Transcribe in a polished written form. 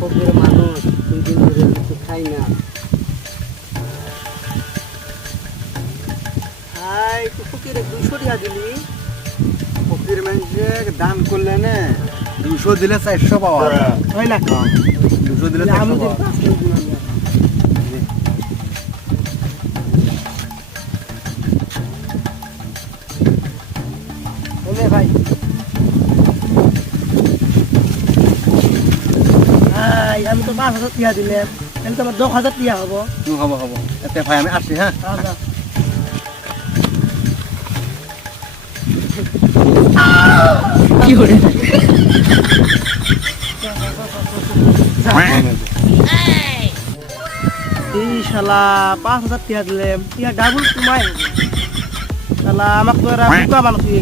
ফকির মানুষ 2 দিন ধরে কিছু খাই না। হাই তুই ফকিরে 200 টাকা দিলি। ফকির মানুষে দান করলে না 200 দিলে 400 পাওয়া যায়। হয় না 200 দিলে আমি 400 পাওয়া যায়। ভাই আমি তো 5,000 টাকা দিলাম, তাহলে তো আমার 10,000 টাকা হবো। হবো হবো এতে ভাই আমি আসি হ্যাঁ। কি করে এই শালা 5,000 টাকা দিলাম, টাকা ডাবল কমাই শালা আমাকে তো এরা বোকা মানুষ